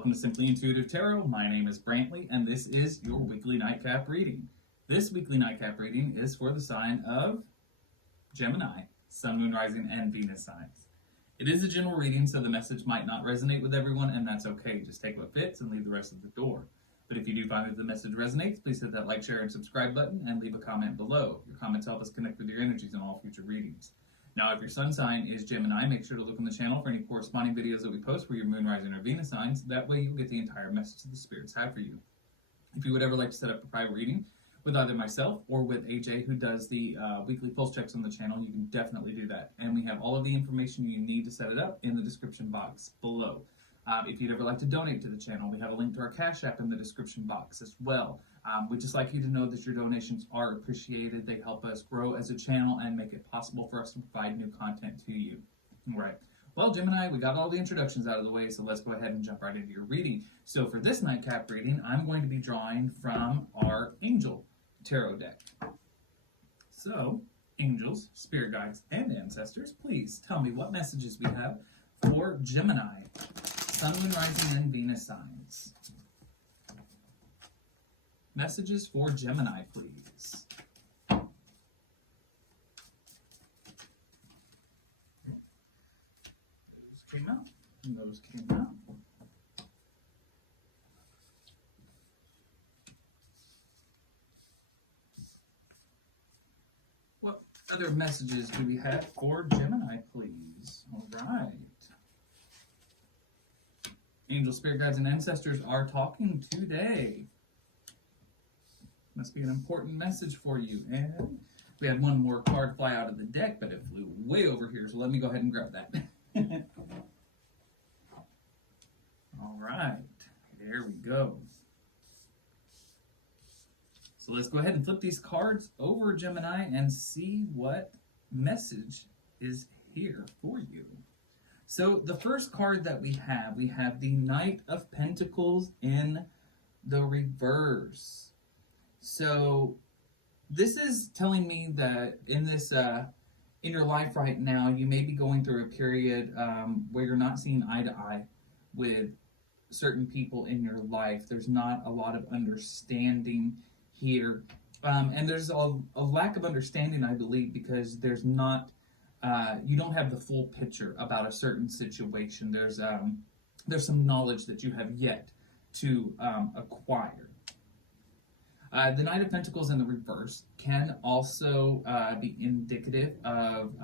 Welcome to Simply Intuitive Tarot. My name is Brantley, and this is your weekly nightcap reading. This weekly nightcap reading is for the sign of Gemini, Sun, Moon, Rising, and Venus signs. It is a general reading, so the message might not resonate with everyone, and that's okay. Just take what fits and leave the rest at the door. But if you do find that the message resonates, please hit that like, share, and subscribe button, and leave a comment below. Your comments help us connect with your energies in all future readings. Now, if your sun sign is Gemini, make sure to look on the channel for any corresponding videos that we post for your moon, rising, or Venus signs. That way you'll get the entire message that the spirits have for you. If you would ever like to set up a private reading with either myself or with AJ, who does the weekly pulse checks on the channel, you can definitely do that. And we have all of the information you need to set it up in the description box below. If you'd ever like to donate to the channel, we have a link to our Cash App in the description box as well. We'd just like you to know that your donations are appreciated. They help us grow as a channel and make it possible for us to provide new content to you. All right. Well, Gemini, we got all the introductions out of the way, so let's go ahead and jump right into your reading. So for this nightcap reading, I'm going to be drawing from our Angel Tarot deck. So, angels, spirit guides, and ancestors, please tell me what messages we have for Gemini, Sun, Moon, Rising, and Venus signs. Messages for Gemini, please. Those came out. And those came out. What other messages do we have for Gemini, please? All right. Angel, spirit guides, and ancestors are talking today. Must be an important message for you. And we had one more card fly out of the deck, but it flew way over here, so let me go ahead and grab that. All right, there we go. So let's go ahead and flip these cards over, Gemini, and see what message is here for you. So the first card that we have the Knight of Pentacles in the reverse. So this is telling me that in this in your life right now, you may be going through a period where you're not seeing eye to eye with certain people in your life. There's not a lot of understanding here, and there's a lack of understanding, I believe, because there's not you don't have the full picture about a certain situation. There's some knowledge that you have yet to acquire. The Knight of Pentacles in the reverse can also be indicative of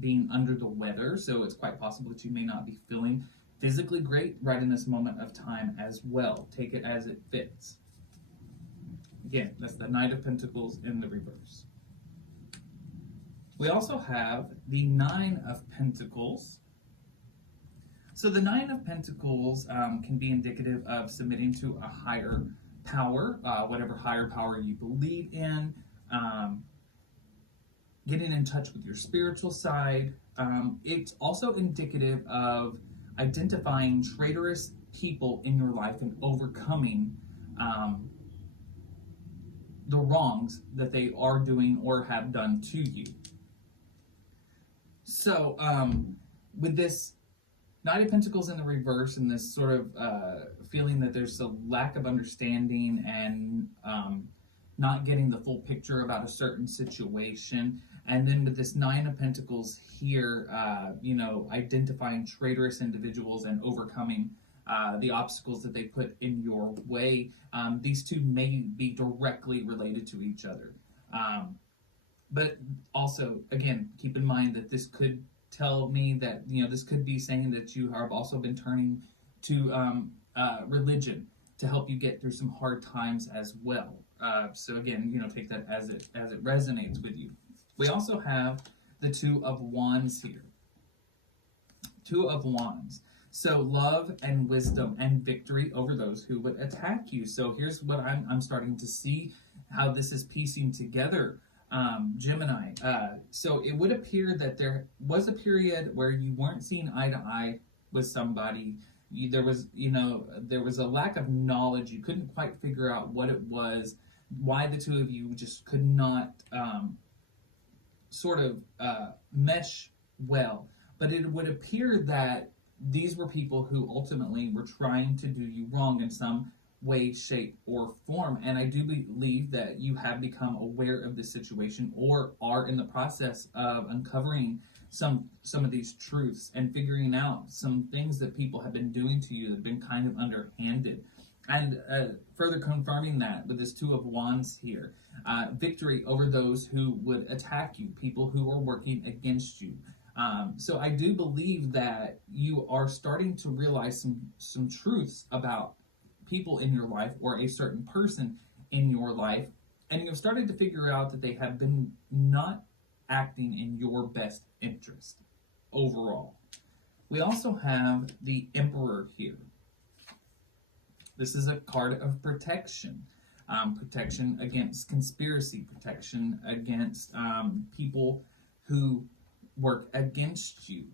being under the weather, so it's quite possible that you may not be feeling physically great right in this moment of time as well. Take it as it fits. Again, that's the Knight of Pentacles in the reverse. We also have the Nine of Pentacles. So the Nine of Pentacles can be indicative of submitting to a higher power, whatever higher power you believe in, getting in touch with your spiritual side. It's also indicative of identifying traitorous people in your life and overcoming the wrongs that they are doing or have done to you. So with this Knight of Pentacles in the reverse and this sort of feeling that there's a lack of understanding and not getting the full picture about a certain situation. And then with this Nine of Pentacles here, identifying traitorous individuals and overcoming the obstacles that they put in your way. These two may be directly related to each other. But also, again, keep in mind that this could tell me that, this could be saying that you have also been turning to religion to help you get through some hard times as well. So again, take that as it resonates with you. We also have the Two of Wands here. Two of Wands. So love and wisdom and victory over those who would attack you. So here's what I'm starting to see how this is piecing together. Gemini. So it would appear that there was a period where you weren't seeing eye to eye with somebody. There was a lack of knowledge. You couldn't quite figure out what it was, why the two of you just could not mesh well. But it would appear that these were people who ultimately were trying to do you wrong in some way, shape, or form. And I do believe that you have become aware of this situation or are in the process of uncovering some of these truths and figuring out some things that people have been doing to you that have been kind of underhanded. And further confirming that with this Two of Wands here, victory over those who would attack you, people who are working against you. So I do believe that you are starting to realize some truths about people in your life or a certain person in your life, and you've started to figure out that they have been not acting in your best interest overall. We also have the Emperor here. This is a card of protection. Protection against conspiracy, protection against people who work against you.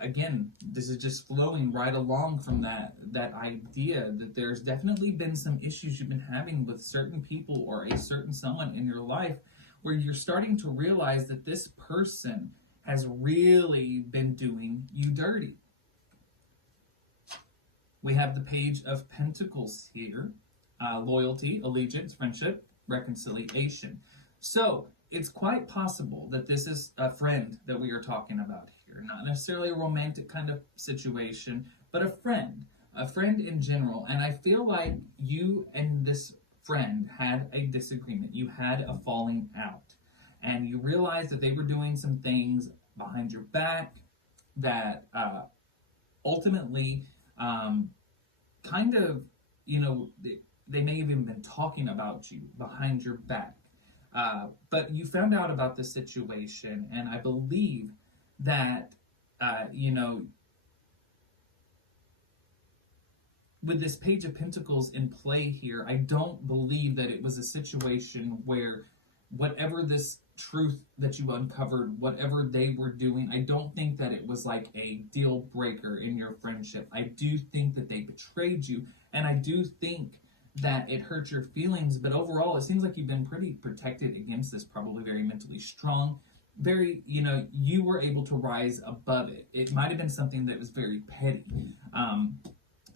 Again, this is just flowing right along from that idea that there's definitely been some issues you've been having with certain people or a certain someone in your life where you're starting to realize that this person has really been doing you dirty. We have the Page of Pentacles here. Loyalty, allegiance, friendship, reconciliation. So it's quite possible that this is a friend that we are talking about here. Not necessarily a romantic kind of situation, but a friend in general. And I feel like you and this friend had a disagreement. You had a falling out. And you realized that they were doing some things behind your back that ultimately kind of, they may have even been talking about you behind your back. But you found out about the situation, and I believe that, with this Page of Pentacles in play here, I don't believe that it was a situation where whatever this truth that you uncovered, whatever they were doing, I don't think that it was like a deal breaker in your friendship. I do think that they betrayed you, and I do think that it hurt your feelings, but overall it seems like you've been pretty protected against this, probably very mentally strong, very, you were able to rise above it. It might have been something that was very petty,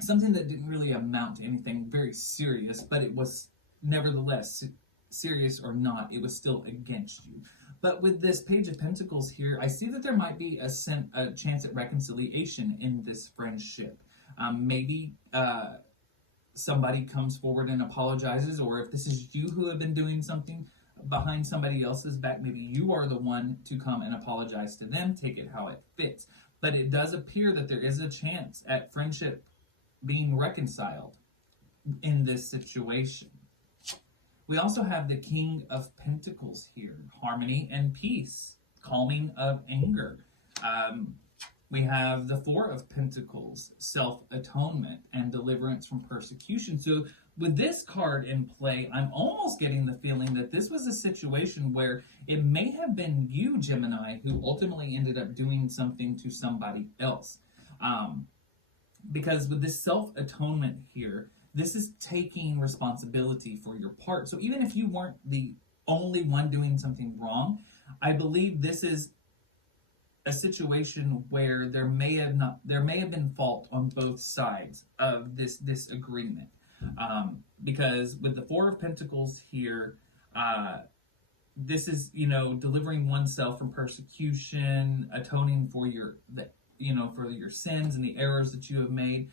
something that didn't really amount to anything very serious, but it was nevertheless, serious or not, it was still against you. But with this Page of Pentacles here, I see that there might be a chance at reconciliation in this friendship. Maybe somebody comes forward and apologizes, or if this is you who have been doing something behind somebody else's back, maybe you are the one to come and apologize to them, take it how it fits. But it does appear that there is a chance at friendship being reconciled in this situation. We also have the King of Pentacles here, harmony and peace, calming of anger. We have the Four of Pentacles, self-atonement and deliverance from persecution. So with this card in play, I'm almost getting the feeling that this was a situation where it may have been you, Gemini, who ultimately ended up doing something to somebody else. Because with this self-atonement here, this is taking responsibility for your part. So even if you weren't the only one doing something wrong, I believe this is a situation where there may have been fault on both sides of this disagreement. Because with the Four of Pentacles here, this is, delivering oneself from persecution, atoning for for your sins and the errors that you have made.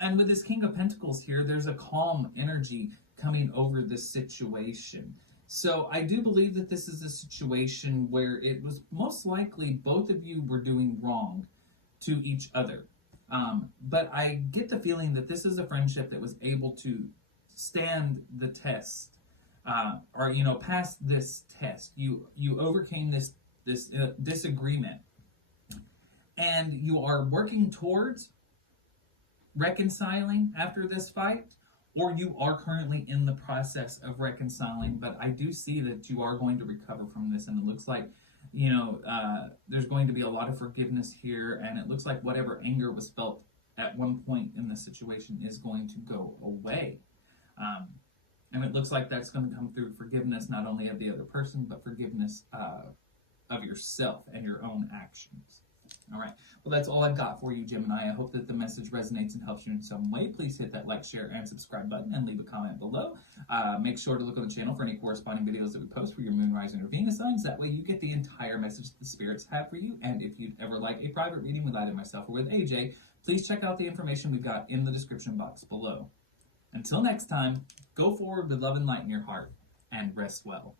And with this King of Pentacles here, there's a calm energy coming over this situation. So I do believe that this is a situation where it was most likely both of you were doing wrong to each other. But I get the feeling that this is a friendship that was able to stand the test, or pass this test. You overcame this disagreement, and you are working towards reconciling after this fight, or you are currently in the process of reconciling. But I do see that you are going to recover from this, and it looks like there's going to be a lot of forgiveness here, and it looks like whatever anger was felt at one point in the situation is going to go away. And it looks like that's going to come through forgiveness not only of the other person, but forgiveness of yourself and your own actions. All right. Well, that's all I've got for you, Gemini. I hope that the message resonates and helps you in some way. Please hit that like, share, and subscribe button and leave a comment below. Make sure to look on the channel for any corresponding videos that we post for your moon, rising, or Venus signs. That way you get the entire message that the spirits have for you. And if you'd ever like a private reading with either myself or with AJ, please check out the information we've got in the description box below. Until next time, go forward with love and light in your heart, and rest well.